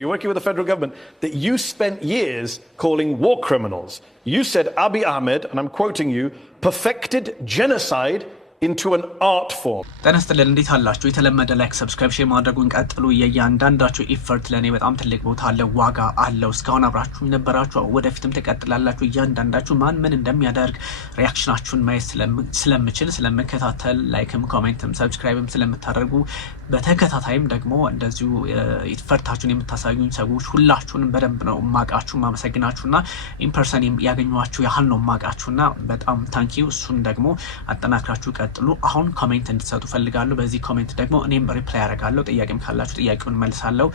You're working with the federal government that you spent years calling war criminals. You said Abiy Ahmed, and I'm quoting you, perfected genocide into an art form. ተነስተልን እንዴት አላችሁ? የተለመደ ላይክ ሰብስክራይብ ማድረጉን ቀጥሉ። የእያንዳንዳችሁ ኢፈርት ለኔ በጣም ትልቅ ቦታ አለው፣ ዋጋ አለው። እስካሁን አብራችሁ ነበራችሁ፣ ወደፊትም ተቀጥላላችሁ። እያንዳንዳችሁ ማን ምን እንደሚያደርግ ሪአክሽናችሁን ማየት ስለምችል ስለምከታተል ላይክም ኮሜንትም ሰብስክራይብም ስለምታደርጉ በተከታታይም ደግሞ እንደዚሁ ኢፈርታችሁን የምታሳዩኝ ሰዎች ሁላችሁንም በደንብ ነው ማቃችሁ ማመሰግናችሁና ኢምፐርሰን ያገኙዋችሁ ያህል ነው ማቃችሁና በጣም ታንኪዩ። እሱን ደግሞ አጠናክራችሁ ቀጥሉ። አሁን ኮሜንት እንድትሰጡ ፈልጋለሁ። በዚህ ኮሜንት ደግሞ እኔም ሪፕላይ አደርጋለሁ። ጥያቄም ካላችሁ ጥያቄውን መልሳለሁ።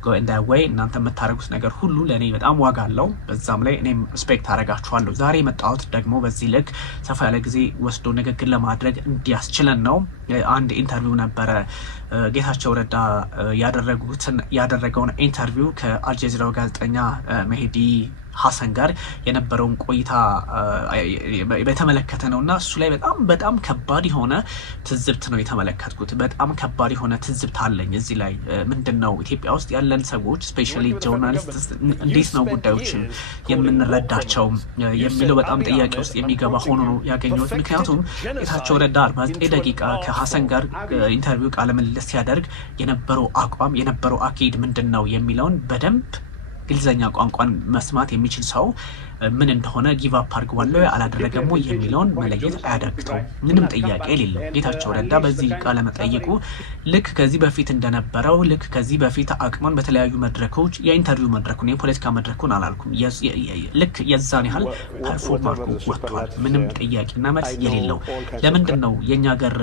go in that way እናንተ የምታደርጉት ነገር ሁሉ ለኔ በጣም ዋጋ አለው። በዛም ላይ እኔም ሪስፔክት አደርጋችኋለሁ። ዛሬ መጣሁት ደግሞ በዚህ ልክ ሰፋ ያለ ጊዜ ወስዶ ንግግር ለማድረግ እንዲያስችለን ነው። አንድ ኢንተርቪው ነበረ ጌታቸው ረዳ ያደረገውን ኢንተርቪው ከአልጀዚራው ጋዜጠኛ መሄዲ ሐሰን ጋር የነበረውን ቆይታ በተመለከተ ነውና እሱ ላይ በጣም ከባድ የሆነ ትዝብት ነው የተመለከትኩት። በጣም ከባድ የሆነ ትዝብት አለኝ እዚህ ላይ ምንድነው ኢትዮጵያ ውስጥ ያለን ሰዎች ስፔሻሊ ጆርናሊስትስ እንዴት ነው ጉዳዮችን የምንረዳቸው የሚለው በጣም ጥያቄ ውስጥ የሚገባ ሆኖ ነው ያገኘሁት። ምክንያቱም ጌታቸው ረዳ 49 ደቂቃ ከሐሰን ጋር ኢንተርቪው ቃለ ምልልስ ሲያደርግ የነበረው አቋም የነበረው አካሄድ ምንድነው የሚለውን በደንብ እንግሊዘኛ ቋንቋን መስማት የሚችል ሰው ምን እንደሆነ ጊቭ አፕ አድርጓለሁ አላደረገም ወይ የሚለውን መለየት አያዳግተው። ምንም ጥያቄ የሌለው ጌታቸው ረዳ በዚህ ቃለ መጠይቁ ልክ ከዚህ በፊት እንደነበረው ልክ ከዚህ በፊት አቅሙን በተለያዩ መድረኮች የኢንተርቪው መድረኩን የፖለቲካ መድረኩን አላልኩም ልክ የዛን ያህል ፐርፎርም አድርጎ ወጥቷል። ምንም ጥያቄና መልስ የሌለው ለምንድን ነው የኛ ሀገር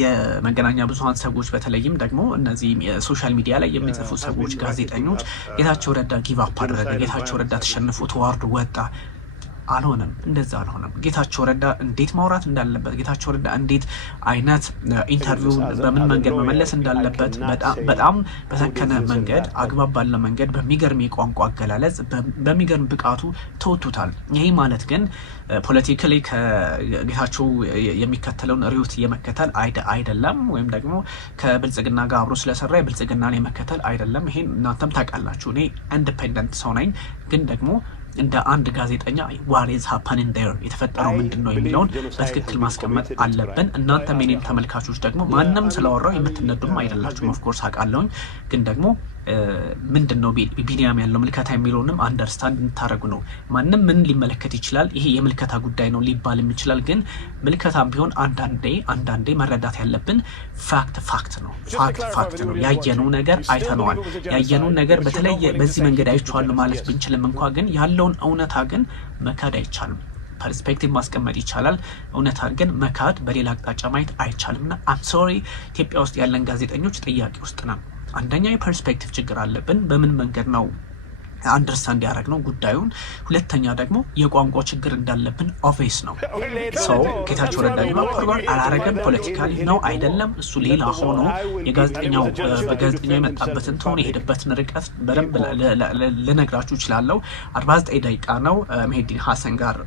የመገናኛ ብዙሃን ሰዎች በተለይም ደግሞ እነዚህ ሶሻል ሚዲያ ላይ የሚጽፉ ሰዎች ጋዜጠኞች ጌታቸው ረዳ ጊቭ አፕ አደረገ፣ ጌታቸው ረዳ ተሸንፎ ተዋርዶ ወጣ? አልሆነም። እንደዛ አልሆነም። ጌታቸው ረዳ እንዴት ማውራት እንዳለበት፣ ጌታቸው ረዳ እንዴት አይነት ኢንተርቪው በምን መንገድ መመለስ እንዳለበት በጣም በሰከነ መንገድ አግባብ ባለ መንገድ በሚገርም የቋንቋ አገላለጽ በሚገርም ብቃቱ ተወጥቷል። ይሄ ማለት ግን ፖለቲካሊ ከጌታቸው የሚከተለውን ሪዩት የመከተል አይደለም፣ ወይም ደግሞ ከብልጽግና ጋር አብሮ ስለሰራ የብልጽግናን የመከተል አይደለም። ይሄን እናንተም ታውቃላችሁ። እኔ ኢንዲፔንደንት ሰው ነኝ፣ ግን ደግሞ እንደ አንድ ጋዜጠኛ what is happening there የተፈጠረው ምንድነው የሚለውን በትክክል ማስቀመጥ አለብን። እናንተ ሜኔም ተመልካቾች ደግሞ ማንንም ስለወራው የምትነዱም አይደላችሁም። ኦፍ ኮርስ አውቃለሁኝ፣ ግን ደግሞ ምንድነው ቢኒያም ያለው ምልከታ የሚለውንም አንደርስታንድ እንታረጉ ነው። ማንንም ምን ሊመለከት ይችላል፣ ይሄ የምልከታ ጉዳይ ነው ሊባልም ይችላል። ግን ምልከታም ቢሆን አንዳንዴ መረዳት ያለብን ፋክት ነው። ፋክት ነው። ያየነው ነገር አይተነዋል። ያየነው ነገር በተለየ በዚህ መንገድ አይቻለሁ ማለት ብንችልም እንኳን ግን ያለውን እውነታ ግን መካድ አይቻልም። ፐርስፔክቲቭ ማስቀመጥ ይቻላል፣ እውነታ ግን መካድ በሌላ አቅጣጫ ማየት አይቻልምና አም ሶሪ ኢትዮጵያ ውስጥ ያለን ጋዜጠኞች ጥያቄ ውስጥ ነው። አንደኛ የፐርስፔክቲቭ ችግር አለብን፣ በምን መንገድ ነው አንደርስታንድ ያደረግነው ጉዳዩን። ሁለተኛ ደግሞ የቋንቋ ችግር እንዳለብን ኦብቪየስ ነው። ሰው ጌታቸው ረዳ ፕሮግራም አላረገም ፖለቲካሊ ነው አይደለም፣ እሱ ሌላ ሆኖ በጋዜጠኛው የመጣበትን ቶን የሄደበትን ርቀት በደንብ ልነግራችሁ እችላለሁ። 49 ደቂቃ ነው መሄዲ ሐሰን ጋር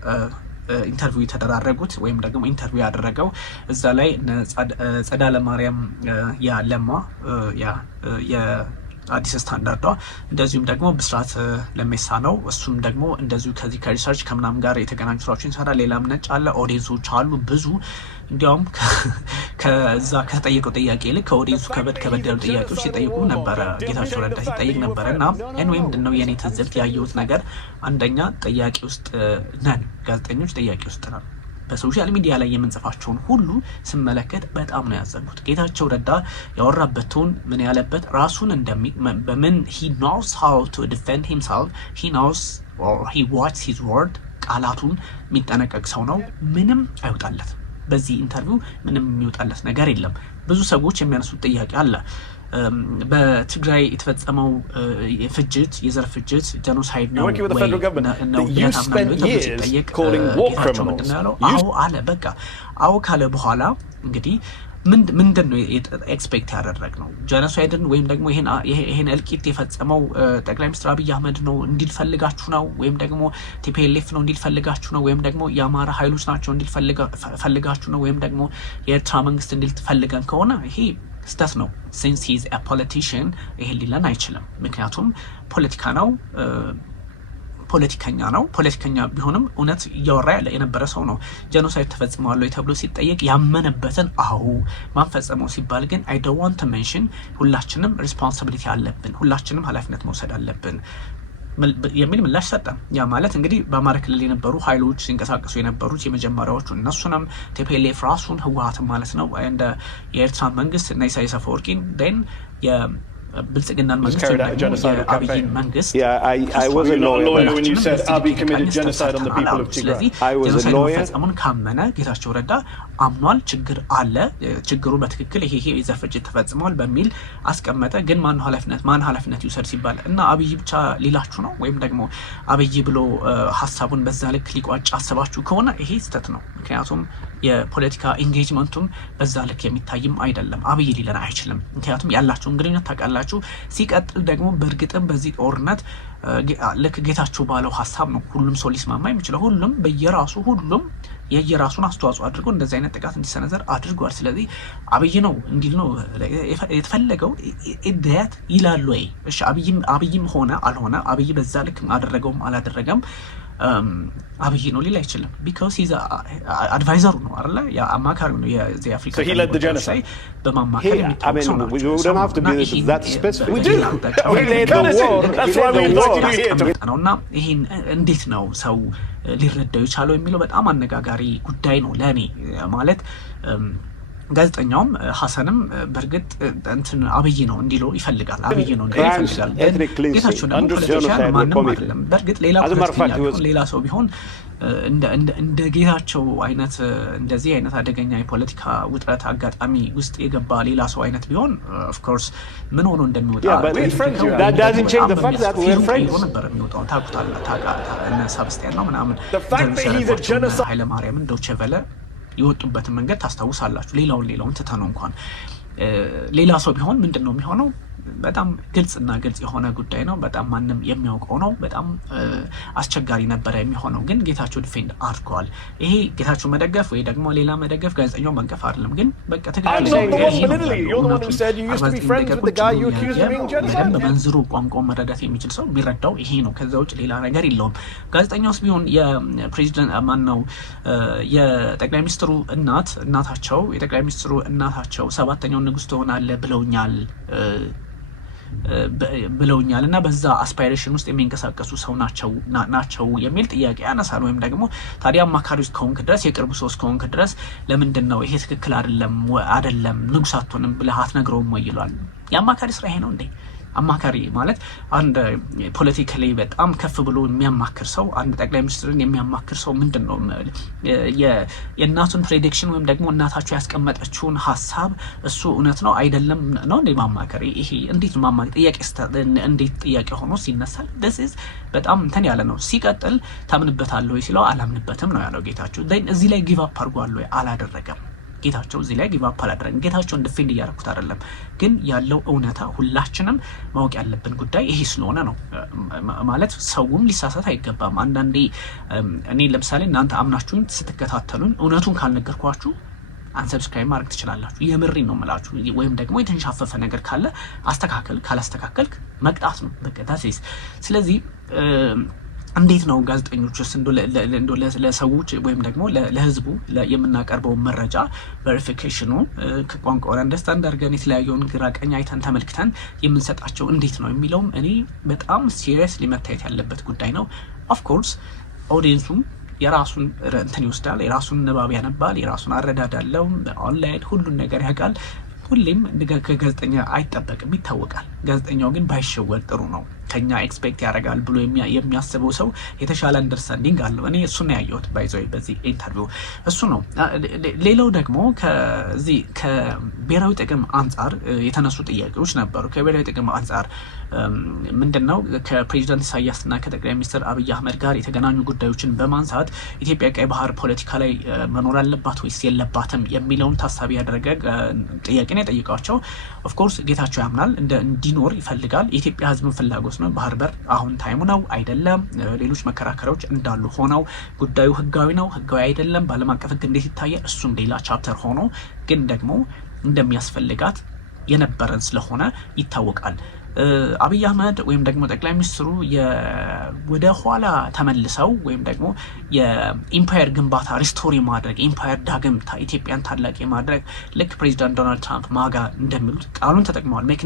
ኢንተርቪው የተደራረጉት ወይም ደግሞ ኢንተርቪው ያደረገው። እዛ ላይ ጸዳለ ማርያም ያለማ የአዲስ ስታንዳርዷ እንደዚሁም ደግሞ ብስራት ለሜሳ ነው። እሱም ደግሞ እንደዚሁ ከዚህ ከሪሰርች ከምናም ጋር የተገናኙ ስራዎችን ይሰራል። ሌላም ነጭ አለ፣ ኦዲየንሶች አሉ ብዙ። እንዲያውም ከዛ ከተጠየቀው ጥያቄ ልክ ከኦዲየንሱ ከበድ ያሉ ጥያቄዎች ሲጠይቁ ነበረ፣ ጌታቸው ረዳ ሲጠይቅ ነበረ። እና ኤንዌይ ምንድነው የኔ ትዝብት ያየሁት ነገር አንደኛ ጥያቄ ውስጥ ነን፣ ጋዜጠኞች ጥያቄ ውስጥ ነን። በሶሻል ሚዲያ ላይ የምንጽፋቸውን ሁሉ ስመለከት በጣም ነው ያዘንኩት። ጌታቸው ረዳ ያወራበት ቶን ምን ያለበት ራሱን በምን he knows how to defend himself, he knows or he watches his word ቃላቱን የሚጠነቀቅ ሰው ነው። ምንም አይወጣለት በዚህ ኢንተርቪው ምንም የሚወጣለት ነገር የለም። ብዙ ሰዎች የሚያነሱት ጥያቄ አለ። በትግራይ የተፈጸመው ፍጅት የዘር ፍጅት ጀኖሳይድ ነው ነው ያለው። አዎ አለ። በቃ አዎ ካለ በኋላ እንግዲህ ምንድን ነው ኤክስፔክት ያደረግነው? ጀኖሳይድን ወይም ደግሞ ይሄን እልቂት የፈጸመው ጠቅላይ ሚኒስትር አብይ አህመድ ነው እንዲል ፈልጋችሁ ነው? ወይም ደግሞ ቲፒኤልኤፍ ነው እንዲል ፈልጋችሁ ነው? ወይም ደግሞ የአማራ ኃይሎች ናቸው እንዲል ፈልጋችሁ ነው? ወይም ደግሞ የኤርትራ መንግስት እንዲል ፈልገን ከሆነ ይሄ ስተት ነው። ሲንስ ሂዝ አ ፖለቲሽን ይሄን ሊለን አይችልም። ምክንያቱም ፖለቲካ ነው፣ ፖለቲከኛ ነው። ፖለቲከኛ ቢሆንም እውነት እያወራ የነበረ ሰው ነው። ጄኖሳይድ ተፈጽሟል ተብሎ ሲጠየቅ ያመነበትን ማንፈጸመው ሲባል ግን አይ ዶንት ዋንት ቱ ሜንሽን ሁላችንም ሪስፖንሲቢሊቲ አለብን፣ ሁላችንም ኃላፊነት መውሰድ አለብን የሚል ምላሽ ሰጠ። ያ ማለት እንግዲህ በአማራ ክልል የነበሩ ኃይሎች ሲንቀሳቀሱ የነበሩት የመጀመሪያዎቹ እነሱንም ቲፒኤልኤፍ ራሱን ህወሓትን ማለት ነው እንደ የኤርትራ መንግስት እና ኢሳያስ አፈወርቂን ደን ብልጽግናን መንግስት የአብይ መንግስት ስለዚህ ጄኖሳይድ መፈጸሙን ካመነ ጌታቸው ረዳ አምኗል። ችግር አለ፣ ችግሩ በትክክል ይሄ የዘር ፍጅት ተፈጽሟል በሚል አስቀመጠ። ግን ማን ኃላፊነት ይውሰድ ሲባል እና አብይ ብቻ ሊላችሁ ነው ወይም ደግሞ አብይ ብሎ ሀሳቡን በዛ ልክ ሊቋጭ አስባችሁ ከሆነ ይሄ ስህተት ነው። ምክንያቱም የፖለቲካ ኢንጌጅመንቱም በዛ ልክ የሚታይም አይደለም። አብይ ሊለን አይችልም። ምክንያቱም ያላቸውን ግንኙነት ታውቃላችሁ። ሲቀጥል ደግሞ በእርግጥም በዚህ ጦርነት ልክ ጌታቸው ባለው ሀሳብ ነው ሁሉም ሰው ሊስማማ የሚችለው። ሁሉም የየራሱን አስተዋጽኦ አድርጎ እንደዚህ አይነት ጥቃት እንዲሰነዘር አድርጓል። ስለዚህ አብይ ነው እንዲል ነው የተፈለገው ኢዳያት ይላሉ ወይ? እሺ አብይም ሆነ አልሆነ አብይ በዛ ልክ አደረገውም አላደረገም አብይ ነው ሊል አይችልም። ቢካዝ ሂዝ አድቫይዘሩ ነው አይደለ? አማካሪው ነው የዚህ አፍሪካ ላይ በማማከር የሚታወቅ ሰው ነው። እና ይሄን እንዴት ነው ሰው ሊረዳው የቻለው የሚለው በጣም አነጋጋሪ ጉዳይ ነው ለእኔ ማለት ጋዜጠኛውም ሀሰንም በርግጥ እንትን አብይ ነው እንዲለው ይፈልጋል። አብይ ነው እንዲለው ይፈልጋል። ጌታቸው ደግሞ ፖለቲሻን ማንም አይደለም። በርግጥ ሌላ ሰው ቢሆን እንደ ጌታቸው አይነት እንደዚህ አይነት አደገኛ የፖለቲካ ውጥረት አጋጣሚ ውስጥ የገባ ሌላ ሰው አይነት ቢሆን ኦፍ ኮርስ ምን ሆኖ እንደሚወጣ ነበር የሚወጣው። ታውቃለህ ሰብስቲያን ነው ምናምን ኃይለማርያምን ዶቼ ቬለ የወጡበትን መንገድ ታስታውሳላችሁ። ሌላውን ትተነው እንኳን ሌላ ሰው ቢሆን ምንድን ነው የሚሆነው? በጣም ግልጽ የሆነ ጉዳይ ነው። በጣም ማንም የሚያውቀው ነው። በጣም አስቸጋሪ ነበረ የሚሆነው። ግን ጌታቸው ዲፌንድ አድርገዋል። ይሄ ጌታቸው መደገፍ ወይ ደግሞ ሌላ መደገፍ ጋዜጠኛው መንቀፍ አይደለም። ግን በቃ በመንዝሩ ቋንቋ መረዳት የሚችል ሰው ቢረዳው ይሄ ነው። ከዛ ውጭ ሌላ ነገር የለውም። ጋዜጠኛውስ ቢሆን የፕሬዚደንት የጠቅላይ ሚኒስትሩ እናታቸው ሰባተኛውን ንጉስ ትሆናለህ ብለውኛል እና በዛ አስፓይሬሽን ውስጥ የሚንቀሳቀሱ ሰው ናቸው የሚል ጥያቄ ያነሳል። ወይም ደግሞ ታዲያ አማካሪ ውስጥ ከሆንክ ድረስ የቅርብ ሰው ከሆንክ ድረስ ለምንድን ነው ይሄ ትክክል አይደለም ንጉስ አትሆንም ብለህ አትነግረውም ወይ ይሏል። የአማካሪ ስራ ይሄ ነው እንዴ? አማካሪ ማለት አንድ ፖለቲካሊ በጣም ከፍ ብሎ የሚያማክር ሰው፣ አንድ ጠቅላይ ሚኒስትርን የሚያማክር ሰው ምንድን ነው የእናቱን ፕሬዲክሽን ወይም ደግሞ እናታቸው ያስቀመጠችውን ሀሳብ እሱ እውነት ነው አይደለም ነው እንዴ ማማከር? ይሄ እንዴት ማማከር ጥያቄ እንዴት ጥያቄ ሆኖ ሲነሳል this is በጣም እንትን ያለ ነው። ሲቀጥል ታምንበታለህ ወይ ሲለው አላምንበትም ነው ያለው ጌታቸው። እዚህ ላይ ጊቭ አፕ አድርጓል ወይ? አላደረገም። ጌታቸው እዚህ ላይ ጊቭ አፕ አላደረገም። ጌታቸውን ዲፌንድ እያደረኩት አይደለም፣ ግን ያለው እውነታ ሁላችንም ማወቅ ያለብን ጉዳይ ይሄ ስለሆነ ነው። ማለት ሰውም ሊሳሳት አይገባም። አንዳንዴ እኔ ለምሳሌ እናንተ አምናችሁን ስትከታተሉን እውነቱን ካልነገርኳችሁ አንሰብስክራይብ ማድረግ ትችላላችሁ። የምሬን ነው የምላችሁ። ወይም ደግሞ የተንሻፈፈ ነገር ካለ አስተካከል፣ ካላስተካከልክ መቅጣት ነው በቃ ታሲስ። ስለዚህ እንዴት ነው ጋዜጠኞችስ እንዶ ለሰዎች ወይም ደግሞ ለህዝቡ የምናቀርበው መረጃ ቬሪፊኬሽኑ ከቋንቋውን አንደርስታንድ አድርገን የተለያየውን ግራ ቀኝ አይተን ተመልክተን የምንሰጣቸው እንዴት ነው የሚለውም እኔ በጣም ሲሪየስሊ መታየት ያለበት ጉዳይ ነው። ኦፍ ኮርስ ኦዲየንሱም የራሱን እንትን ይወስዳል፣ የራሱን ንባብ ያነባል፣ የራሱን አረዳድ አለው፣ ኦንላይን ሁሉን ነገር ያውቃል። ሁሌም ከጋዜጠኛ አይጠበቅም፣ ይታወቃል። ጋዜጠኛው ግን ባይሸወድ ጥሩ ነው። ከኛ ኤክስፔክት ያደርጋል ብሎ የሚያስበው ሰው የተሻለ አንደርስታንዲንግ አለው። እኔ እሱን ነው ያየሁት በዚህ ኢንተርቪው እሱ ነው። ሌላው ደግሞ ከዚህ ከብሔራዊ ጥቅም አንጻር የተነሱ ጥያቄዎች ነበሩ። ከብሔራዊ ጥቅም አንጻር ምንድነው ከፕሬዚዳንት ኢሳያስና ከጠቅላይ ሚኒስትር አብይ አህመድ ጋር የተገናኙ ጉዳዮችን በማንሳት ኢትዮጵያ ቀይ ባህር ፖለቲካ ላይ መኖር አለባት ወይስ የለባትም የሚለውን ታሳቢ ያደረገ ጥያቄ ነው የጠየቃቸው። ኦፍኮርስ ጌታቸው ያምናል እንዲኖር ይፈልጋል። የኢትዮጵያ ሕዝብ ፍላጎት ነው። ባህር በር አሁን ታይሙ ነው አይደለም፣ ሌሎች መከራከሪያዎች እንዳሉ ሆነው ጉዳዩ ህጋዊ ነው ህጋዊ አይደለም፣ በዓለም አቀፍ ህግ እንዴት ይታያል፣ እሱም ሌላ ቻፕተር ሆኖ ግን ደግሞ እንደሚያስፈልጋት የነበረን ስለሆነ ይታወቃል። አብይ አህመድ ወይም ደግሞ ጠቅላይ ሚኒስትሩ ወደ ኋላ ተመልሰው ወይም ደግሞ የኢምፓየር ግንባታ ሪስቶሪ ማድረግ ኢምፓየር ዳግም ኢትዮጵያን ታላቅ የማድረግ ልክ ፕሬዚዳንት ዶናልድ ትራምፕ ማጋ እንደሚሉት ቃሉን ተጠቅመዋል። ሜክ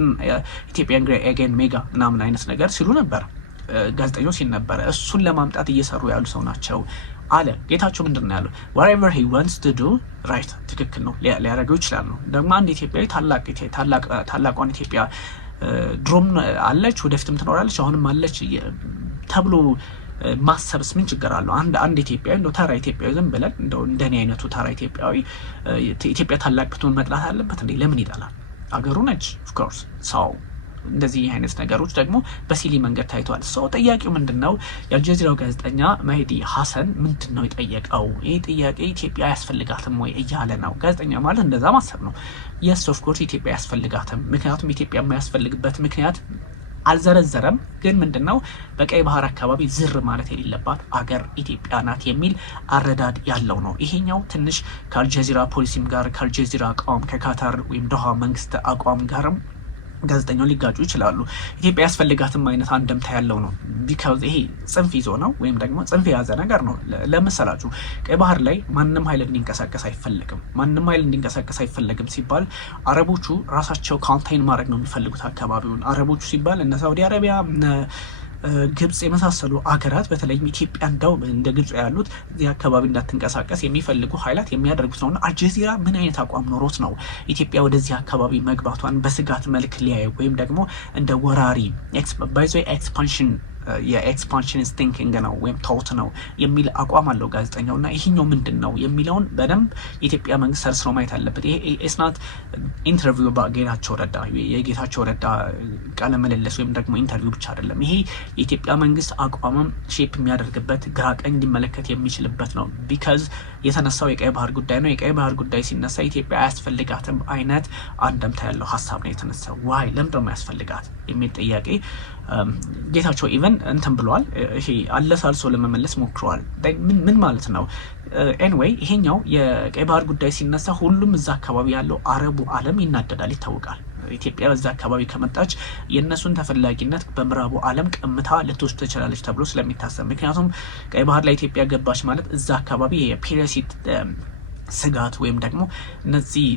ኢትዮጵያን ግሬት አጌን ሜጋ ምናምን አይነት ነገር ሲሉ ነበር ጋዜጠኞች ሲል ነበረ። እሱን ለማምጣት እየሰሩ ያሉ ሰው ናቸው አለ ጌታቸው። ምንድን ነው ያለው? whatever he wants to do right ትክክል ነው ሊያደርገው ይችላል ነው። ደግሞ አንድ ኢትዮጵያዊ ታላቋን ኢትዮጵያ ድሮም አለች ወደፊትም ትኖራለች አሁንም አለች ተብሎ ማሰብስ ምን ችግር አለው? አንድ ኢትዮጵያዊ እንደው ተራ ኢትዮጵያዊ ዝም ብለን እንደው እንደኔ አይነቱ ተራ ኢትዮጵያዊ ኢትዮጵያ ታላቅ ብትሆን መጥላት አለበት እንዴ? ለምን ይጠላል? አገሩ ነች ኦፍ ኮርስ ሰው እንደዚህ አይነት ነገሮች ደግሞ በሲሊ መንገድ ታይቷል። ሰው ጥያቄው ምንድነው? የአልጀዚራው ጋዜጠኛ መህዲ ሀሰን ምንድነው የጠየቀው? ይህ ጥያቄ ኢትዮጵያ ያስፈልጋትም ወይ እያለ ነው። ጋዜጠኛ ማለት እንደዛ ማሰብ ነው። የስ ኦፍ ኮርስ ኢትዮጵያ ያስፈልጋትም። ምክንያቱም ኢትዮጵያ የማያስፈልግበት ምክንያት አልዘረዘረም። ግን ምንድነው በቀይ ባህር አካባቢ ዝር ማለት የሌለባት አገር ኢትዮጵያ ናት የሚል አረዳድ ያለው ነው። ይሄኛው ትንሽ ከአልጀዚራ ፖሊሲም ጋር ከአልጀዚራ አቋም ከካታር ወይም ዶሃ መንግስት አቋም ጋርም ጋዜጠኛው ሊጋጩ ይችላሉ። ኢትዮጵያ ያስፈልጋትም አይነት አንድምታ ያለው ነው። ቢካዝ ይሄ ጽንፍ ይዞ ነው ወይም ደግሞ ጽንፍ የያዘ ነገር ነው። ለመሰላችሁ ቀይ ባህር ላይ ማንም ኃይል እንዲንቀሳቀስ አይፈለግም። ማንም ኃይል እንዲንቀሳቀስ አይፈለግም ሲባል አረቦቹ ራሳቸው ካውንቴን ማድረግ ነው የሚፈልጉት አካባቢውን። አረቦቹ ሲባል እነ ሳውዲ አረቢያ ግብጽ የመሳሰሉ አገራት በተለይም ኢትዮጵያ እንደው እንደ ግብጽ ያሉት እዚህ አካባቢ እንዳትንቀሳቀስ የሚፈልጉ ኃይላት የሚያደርጉት ነውና አልጀዚራ ምን አይነት አቋም ኖሮት ነው ኢትዮጵያ ወደዚህ አካባቢ መግባቷን በስጋት መልክ ሊያይ ወይም ደግሞ እንደ ወራሪ ኤክስፓንሽን የኤክስፓንሽኒስት ቲንኪንግ ነው ወይም ቶት ነው የሚል አቋም አለው ጋዜጠኛው። እና ይሄኛው ምንድን ነው የሚለውን በደንብ የኢትዮጵያ መንግስት ሰርስሮ ማየት አለበት። ይሄ ኢስናት ኢንተርቪው በጌታቸው ረዳ የጌታቸው ረዳ ቃለ ምልልስ ወይም ደግሞ ኢንተርቪው ብቻ አይደለም። ይሄ የኢትዮጵያ መንግስት አቋምም ሼፕ የሚያደርግበት ግራ ቀኝ ሊመለከት የሚችልበት ነው። ቢካዝ የተነሳው የቀይ ባህር ጉዳይ ነው። የቀይ ባህር ጉዳይ ሲነሳ ኢትዮጵያ አያስፈልጋትም አይነት አንደምታ ያለው ሀሳብ ነው የተነሳው። ዋይ ለምንድን ነው ያስፈልጋት የሚል ጥያቄ ጌታቸው ኢቨን እንትን ብለዋል። ይሄ አለሳልሶ ለመመለስ ሞክረዋል። ምን ማለት ነው? ኤኒዌይ ይሄኛው የቀይ ባህር ጉዳይ ሲነሳ ሁሉም እዛ አካባቢ ያለው አረቡ ዓለም ይናደዳል፣ ይታወቃል። ኢትዮጵያ በዛ አካባቢ ከመጣች የእነሱን ተፈላጊነት በምዕራቡ ዓለም ቀምታ ልትወስድ ትችላለች ተብሎ ስለሚታሰብ፣ ምክንያቱም ቀይ ባህር ላይ ኢትዮጵያ ገባች ማለት እዛ አካባቢ የፒሬሲት ስጋት ወይም ደግሞ እነዚህ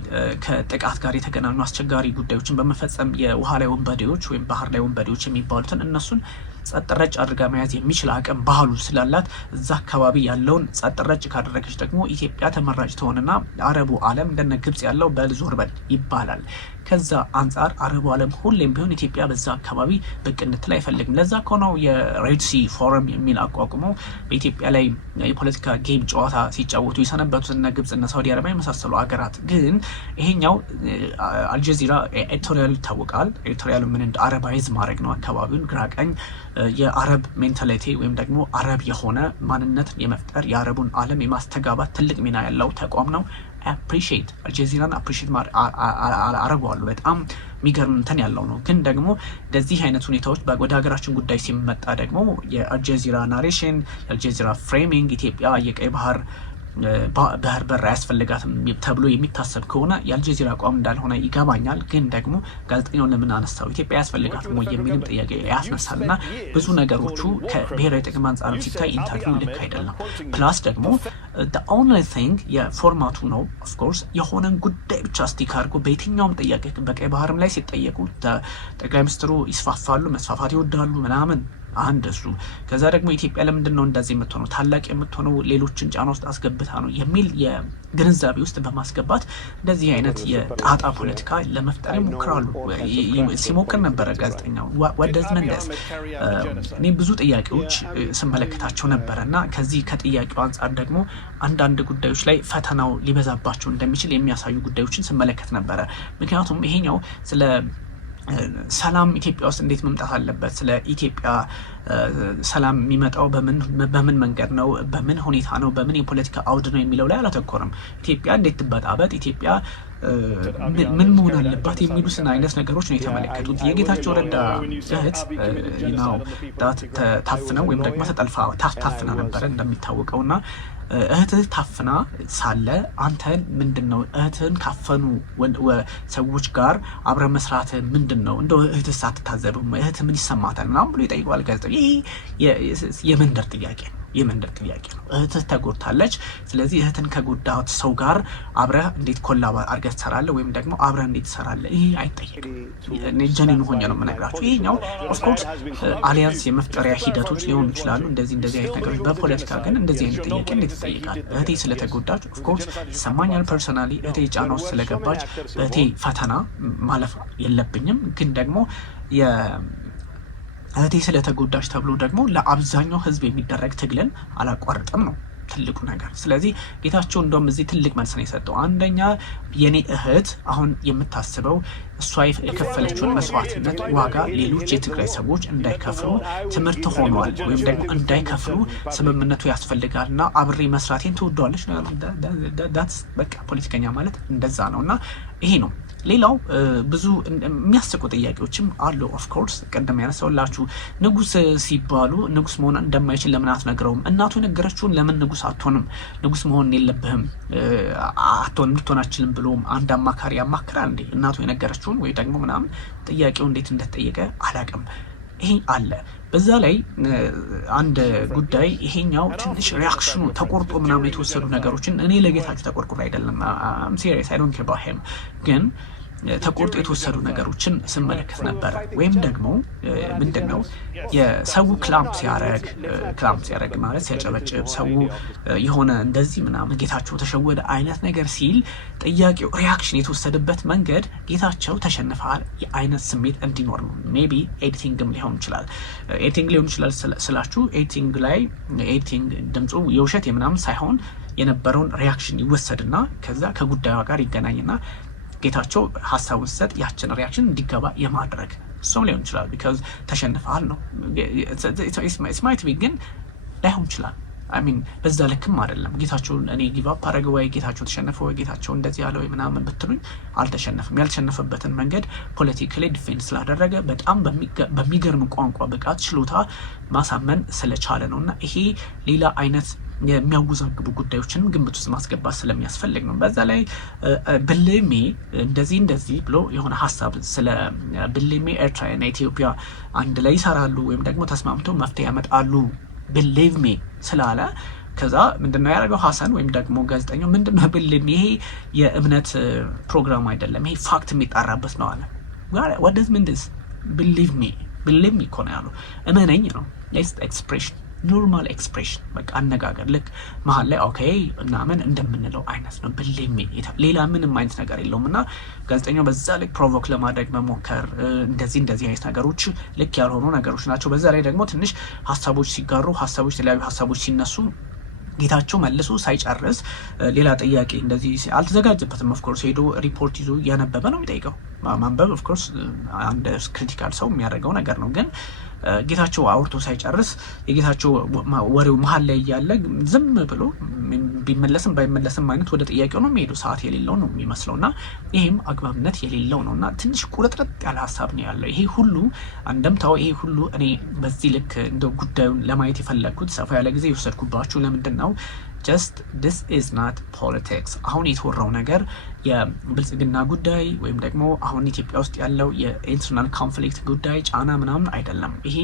ከጥቃት ጋር የተገናኙ አስቸጋሪ ጉዳዮችን በመፈጸም የውሃ ላይ ወንበዴዎች ወይም ባህር ላይ ወንበዴዎች የሚባሉትን እነሱን ጸጥ ረጭ አድርጋ መያዝ የሚችል አቅም ባህሉ ስላላት እዛ አካባቢ ያለውን ጸጥ ረጭ ካደረገች ደግሞ ኢትዮጵያ ተመራጭ ትሆንና አረቡ ዓለም እንደነ ግብጽ ያለው በልዞር በል ይባላል። ከዛ አንጻር አረቡ ዓለም ሁሌም ቢሆን ኢትዮጵያ በዛ አካባቢ ብቅ እንድትል አይፈልግም። ለዛ ከሆነው የሬድ ሲ ፎረም የሚል አቋቁመው በኢትዮጵያ ላይ የፖለቲካ ጌም ጨዋታ ሲጫወቱ የሰነበቱት እነ ግብጽ እና ሳውዲ አረቢያ የመሳሰሉ አገራት። ግን ይሄኛው አልጀዚራ ኤዲቶሪያል ይታወቃል። ኤዲቶሪያሉ ምን እንደ አረባይዝ ማድረግ ነው አካባቢውን ግራቀኝ የአረብ ሜንታሊቲ ወይም ደግሞ አረብ የሆነ ማንነትን የመፍጠር የአረቡን ዓለም የማስተጋባት ትልቅ ሚና ያለው ተቋም ነው። አፕሪሺየት አልጀዚራን አፕሪሺየት አረገዋለሁ። በጣም የሚገርም እንትን ያለው ነው። ግን ደግሞ እንደዚህ አይነት ሁኔታዎች ወደ ሀገራችን ጉዳይ ሲመጣ ደግሞ የአልጀዚራ ናሬሽን የአልጀዚራ ፍሬሚንግ ኢትዮጵያ የቀይ ባህር በር አያስፈልጋትም ተብሎ የሚታሰብ ከሆነ የአልጀዚራ አቋም እንዳልሆነ ይገባኛል። ግን ደግሞ ጋዜጠኛውን ለምን አነሳው ኢትዮጵያ አያስፈልጋትም ወይ የሚልም ጥያቄ ያስነሳልና ብዙ ነገሮቹ ከብሔራዊ ጥቅም አንጻር ሲታይ ኢንተርቪው ልክ አይደለም። ፕላስ ደግሞ the only thing የፎርማቱ ነው። ኦፍ ኮርስ የሆነን ጉዳይ ብቻ ስቲክ አድርጎ በየትኛውም ጥያቄ በቀይ ባህርም ላይ ሲጠየቁ ጠቅላይ ሚኒስትሩ ይስፋፋሉ፣ መስፋፋት ይወዳሉ ምናምን አንድ እሱ። ከዛ ደግሞ ኢትዮጵያ ለምንድን ነው እንደዚህ የምትሆነው ታላቅ የምትሆነው ሌሎችን ጫና ውስጥ አስገብታ ነው የሚል የግንዛቤ ውስጥ በማስገባት እንደዚህ አይነት የጣጣ ፖለቲካ ለመፍጠር ይሞክራሉ። ሲሞክር ነበረ ጋዜጠኛው ወደዝ መንደስ። እኔ ብዙ ጥያቄዎች ስመለከታቸው ነበረ እና ከዚህ ከጥያቄው አንጻር ደግሞ አንዳንድ ጉዳዮች ላይ ፈተናው ሊበዛባቸው እንደሚችል የሚያሳዩ ጉዳዮችን ስመለከት ነበረ። ምክንያቱም ይሄኛው ስለ ሰላም ኢትዮጵያ ውስጥ እንዴት መምጣት አለበት፣ ስለ ኢትዮጵያ ሰላም የሚመጣው በምን መንገድ ነው፣ በምን ሁኔታ ነው፣ በምን የፖለቲካ አውድ ነው የሚለው ላይ አላተኮረም። ኢትዮጵያ እንዴት ትበጣበጥ፣ ኢትዮጵያ ምን መሆን አለባት የሚሉትን አይነት ነገሮች ነው የተመለከቱት። የጌታቸው ረዳ እህት ታፍነው ወይም ደግሞ ተጠልፋ ታፍና ነበረ እንደሚታወቀውና እህትህ ታፍና ሳለ አንተ ምንድነው እህትህን ካፈኑ ሰዎች ጋር አብረ መስራት ምንድነው? እንደው እህትህ ሳትታዘብም እህትህ ምን ይሰማታል ምናምን ብሎ ይጠይቀዋል ጋዜጠኛው። ይሄ የመንደር ጥያቄ ነው። እህትህ ተጎድታለች። ስለዚህ እህትን ከጎዳት ሰው ጋር አብረህ እንዴት ኮላብ አድርገህ ትሰራለህ ወይም ደግሞ አብረህ እንዴት ትሰራለህ? ይሄ አይጠየቅም። ጀኒን ሆኜ ነው የምነግራችሁ። ይሄኛው ኦፍኮርስ አሊያንስ የመፍጠሪያ ሂደቶች ሊሆኑ ይችላሉ። እንደዚህ አይነት ነገሮች። በፖለቲካ ግን እንደዚህ አይነት ጥያቄ እንዴት ይጠይቃል? እህቴ ስለተጎዳች ኦፍኮርስ ይሰማኛል። ፐርሰናሊ እህቴ ጫና ውስጥ ስለገባች እህቴ ፈተና ማለፍ የለብኝም። ግን ደግሞ እህቴ ስለተጎዳች ተብሎ ደግሞ ለአብዛኛው ህዝብ የሚደረግ ትግልን አላቋርጥም ነው ትልቁ ነገር። ስለዚህ ጌታቸው እንደውም እዚህ ትልቅ መልስ ነው የሰጠው። አንደኛ የኔ እህት አሁን የምታስበው እሷ የከፈለችውን መስዋዕትነት ዋጋ ሌሎች የትግራይ ሰዎች እንዳይከፍሉ ትምህርት ሆኗል፣ ወይም ደግሞ እንዳይከፍሉ ስምምነቱ ያስፈልጋልና አብሬ መስራቴን ትወደዋለች። ዳትስ በቃ ፖለቲከኛ ማለት እንደዛ ነው። እና ይሄ ነው። ሌላው ብዙ የሚያስቁ ጥያቄዎችም አሉ። ኦፍኮርስ ቅድም ያነሳውላችሁ ንጉስ ሲባሉ ንጉስ መሆን እንደማይችል ለምን አትነግረውም? እናቱ የነገረችውን ለምን ንጉስ አትሆንም? ንጉስ መሆን የለብህም አትሆንም ልትሆን አትችልም ብሎም አንድ አማካሪ ያማክራል እንዴ? እናቱ የነገረችውን ወይ ደግሞ ምናምን። ጥያቄው እንዴት እንደተጠየቀ አላውቅም። ይሄ አለ። በዛ ላይ አንድ ጉዳይ ይሄኛው ትንሽ ሪያክሽኑ ተቆርጦ ምናምን የተወሰዱ ነገሮችን እኔ ለጌታቸው ተቆርቁሮ አይደለም ሲሪየስ አይ ዶንት ኬር አባውት ሂም ግን ተቆርጦ የተወሰዱ ነገሮችን ስመለከት ነበር። ወይም ደግሞ ምንድነው የሰው ክላምፕ ሲያረግ ማለት ሲያጨበጭብ ሰው የሆነ እንደዚህ ምናምን ጌታቸው ተሸወደ አይነት ነገር ሲል ጥያቄው ሪያክሽን የተወሰደበት መንገድ ጌታቸው ተሸንፈዋል የአይነት ስሜት እንዲኖር ነው። ሜቢ ኤዲቲንግም ሊሆን ይችላል ስላችሁ ኤዲቲንግ ድምፁ የውሸት የምናምን ሳይሆን የነበረውን ሪያክሽን ይወሰድና ከዛ ከጉዳዩ ጋር ይገናኝና ጌታቸው ሀሳቡን ሲሰጥ ያችን ሪያክሽን እንዲገባ የማድረግ እሱም ሊሆን ይችላል። ቢካዝ ተሸንፈሃል ነው ስማይት ቢ ግን ላይሆን ይችላል። ሚን በዛ ልክም አይደለም። ጌታቸውን እኔ ጊቫፕ አረገ ወይ ጌታቸው ተሸነፈ ወይ ጌታቸው እንደዚህ ያለ ወይ ምናምን ብትሉኝ አልተሸነፍም። ያልተሸነፈበትን መንገድ ፖለቲካሊ ዲፌንስ ስላደረገ በጣም በሚገርም ቋንቋ ብቃት ችሎታ ማሳመን ስለቻለ ነው። እና ይሄ ሌላ አይነት የሚያወዛግቡ ጉዳዮችን ግምት ውስጥ ማስገባት ስለሚያስፈልግ ነው። በዛ ላይ ብልሜ እንደዚህ ብሎ የሆነ ሀሳብ ስለ ብልሜ ኤርትራና ኢትዮጵያ አንድ ላይ ይሰራሉ ወይም ደግሞ ተስማምተው መፍትሄ ያመጣሉ ብሊቭ ሚ ስላለ ከዛ ምንድነው ያደረገው ሀሰን ወይም ደግሞ ጋዜጠኛው ምንድነው ብልሜ ይሄ የእምነት ፕሮግራም አይደለም፣ ይሄ ፋክት የሚጣራበት ነው አለ። what does mean this believe me እኮ ነው ያለው። እመነኝ ነው ኤክስፕሬሽን ኖርማል ኤክስፕሬሽን በቃ አነጋገር ልክ መሀል ላይ ኦኬ እናምን እንደምንለው አይነት ነው። ብሌሜ ሌላ ምንም አይነት ነገር የለውም። እና ጋዜጠኛው በዛ ልክ ፕሮቮክ ለማድረግ መሞከር እንደዚህ አይነት ነገሮች ልክ ያልሆኑ ነገሮች ናቸው። በዛ ላይ ደግሞ ትንሽ ሀሳቦች ሲጋሩ የተለያዩ ሀሳቦች ሲነሱ ጌታቸው መልሶ ሳይጨርስ ሌላ ጥያቄ እንደዚህ አልተዘጋጀበትም። ኦፍኮርስ ሄዶ ሪፖርት ይዞ እያነበበ ነው የሚጠይቀው። ማንበብ ኦፍኮርስ አንድ ክሪቲካል ሰው የሚያደርገው ነገር ነው። ግን ጌታቸው አውርቶ ሳይጨርስ የጌታቸው ወሬው መሀል ላይ እያለ ዝም ብሎ ቢመለስም ባይመለስም አይነት ወደ ጥያቄው ነው የሚሄዱ። ሰዓት የሌለው ነው የሚመስለው እና ይሄም አግባብነት የሌለው ነው እና ትንሽ ቁርጥርጥ ያለ ሀሳብ ነው ያለው። ይሄ ሁሉ አንደምታው ይሄ ሁሉ እኔ በዚህ ልክ እንደ ጉዳዩን ለማየት የፈለግኩት ሰፋ ያለ ጊዜ የወሰድኩባችሁ ለምንድን ነው ጀስት ዲስ ኢዝ ናት ፖለቲክስ። አሁን የተወራው ነገር የብልጽግና ጉዳይ ወይም ደግሞ አሁን ኢትዮጵያ ውስጥ ያለው የኢንተርናል ኮንፍሊክት ጉዳይ ጫና ምናምን አይደለም። ይሄ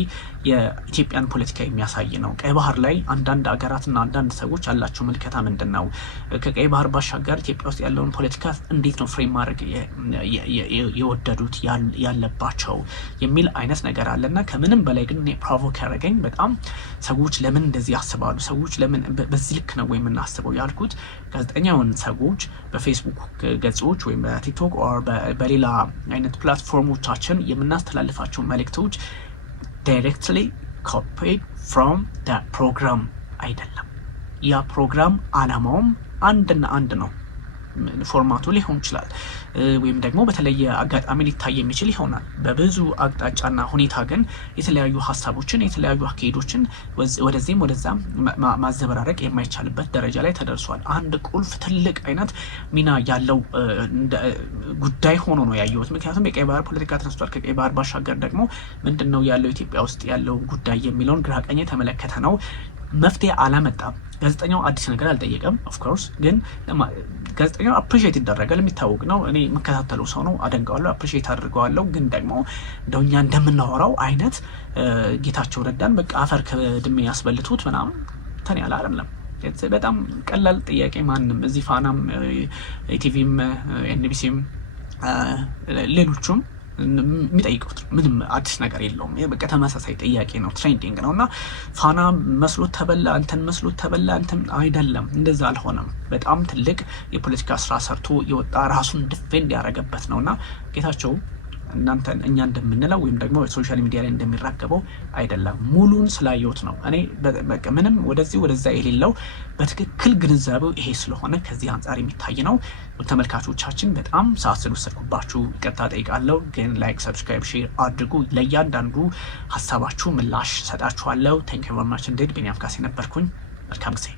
የኢትዮጵያን ፖለቲካ የሚያሳይ ነው። ቀይ ባህር ላይ አንዳንድ ሀገራትና አንዳንድ ሰዎች ያላቸው ምልከታ ምንድን ነው? ከቀይ ባህር ባሻገር ኢትዮጵያ ውስጥ ያለውን ፖለቲካ እንዴት ነው ፍሬም ማድረግ የወደዱት ያለባቸው የሚል አይነት ነገር አለና ከምንም በላይ ግን ፕሮቮክ ያደረገኝ በጣም ሰዎች ለምን እንደዚህ ያስባሉ? ሰዎች ለምን በዚህ ልክ ነው የምናስበው ያልኩት ጋዜጠኛውን ሰዎች በፌስቡክ ገጾች ወይም በቲክቶክ ኦር በሌላ አይነት ፕላትፎርሞቻችን የምናስተላልፋቸው መልእክቶች ዳይሬክትሊ ኮፒድ ፍሮም ዳት ፕሮግራም አይደለም። ያ ፕሮግራም አላማውም አንድና አንድ ነው። ፎርማቱ ሊሆን ይችላል ወይም ደግሞ በተለየ አጋጣሚ ሊታይ የሚችል ይሆናል። በብዙ አቅጣጫና ሁኔታ ግን የተለያዩ ሀሳቦችን የተለያዩ አካሄዶችን ወደዚህም ወደዛም ማዘበራረቅ የማይቻልበት ደረጃ ላይ ተደርሷል። አንድ ቁልፍ ትልቅ አይነት ሚና ያለው ጉዳይ ሆኖ ነው ያየሁት። ምክንያቱም የቀይ ባህር ፖለቲካ ተነስቷል። ከቀይ ባህር ባሻገር ደግሞ ምንድን ነው ያለው ኢትዮጵያ ውስጥ ያለው ጉዳይ የሚለውን ግራ ቀኝ የተመለከተ ነው። መፍትሄ አላመጣም። ጋዜጠኛው አዲስ ነገር አልጠየቀም። ኦፍ ኮርስ ግን ጋዜጠኛው አፕሪሺየት ይደረጋል፣ የሚታወቅ ነው። እኔ የምከታተለው ሰው ነው፣ አደንቀዋለሁ፣ አፕሪሺየት አድርገዋለሁ። ግን ደግሞ እንደኛ እንደምናወራው አይነት ጌታቸው ረዳን በቃ አፈር ከድሜ ያስበልቱት ምናምን ተን ያለ አይደለም። በጣም ቀላል ጥያቄ ማንም እዚህ ፋናም፣ ኢቲቪም፣ ኤንቢሲም ሌሎቹም የሚጠይቁት ምንም አዲስ ነገር የለውም። በቃ ተመሳሳይ ጥያቄ ነው፣ ትሬንዲንግ ነው። እና ፋና መስሎት ተበላ፣ አንተን መስሎት ተበላ፣ አንተን አይደለም፣ እንደዛ አልሆነም። በጣም ትልቅ የፖለቲካ ስራ ሰርቶ የወጣ ራሱን ዲፌንድ ያደረገበት ነው። እና ጌታቸው እናንተን እኛ እንደምንለው ወይም ደግሞ ሶሻል ሚዲያ ላይ እንደሚራገበው አይደለም። ሙሉን ስላየሁት ነው እኔ በቃ ምንም ወደዚህ ወደዛ የሌለው በትክክል ግንዛቤው ይሄ ስለሆነ ከዚህ አንጻር የሚታይ ነው። ተመልካቾቻችን በጣም ሰዓት ስለወሰድኩባችሁ ይቅርታ ጠይቃለሁ። ግን ላይክ፣ ሰብስክራይብ፣ ሼር አድርጉ። ለእያንዳንዱ ሀሳባችሁ ምላሽ ሰጣችኋለሁ። ቴንክ ዩ ቨሪ ማች። እንዴት ቢኒያም ካሴ ነበርኩኝ። መልካም ጊዜ